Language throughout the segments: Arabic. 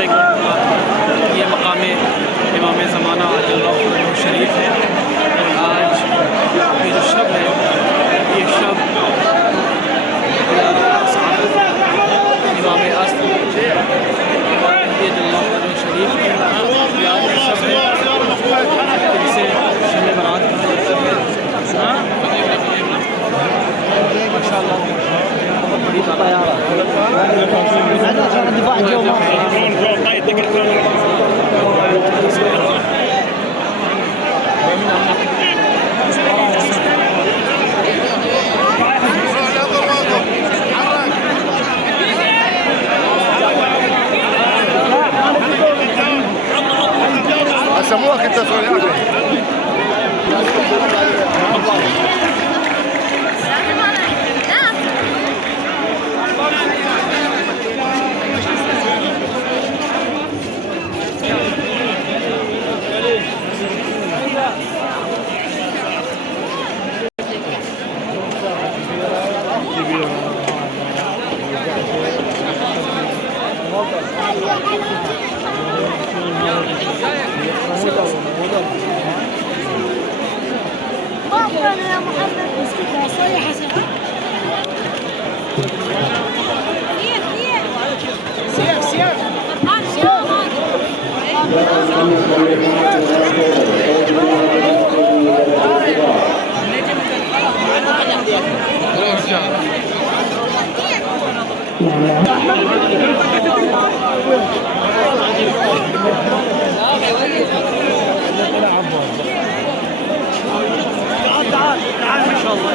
अलैकुम। ये मकाम इमाम ज़माना अजल्लल्लाहु शरीफ है और आज ये जो शब है ये शब इमाम अस्त अजल्लल्लाहु शरीफ है। आज शब है जिसे शब बरात माशाअल्लाह बहुत बड़ी बात है। سموها كنت تسوي يا محمد مسكتها صيح حسن سيف سيف تعال ما شاء الله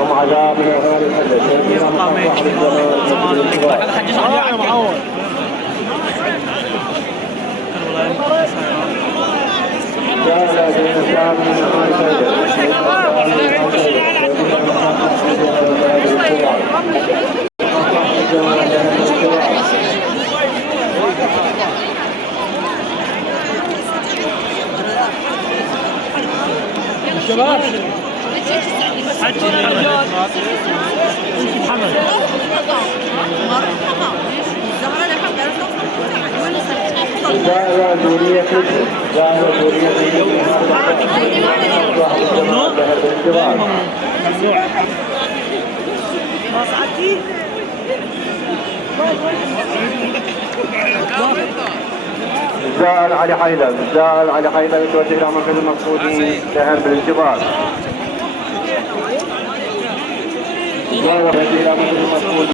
هم عذاب من أهل الحدث ये मकाम شباب حج محمد زال علي حيدر زال علي حيدر يتوجه الى مركز المقصودين شهر بالانتظار. زال الى مركز المقصودين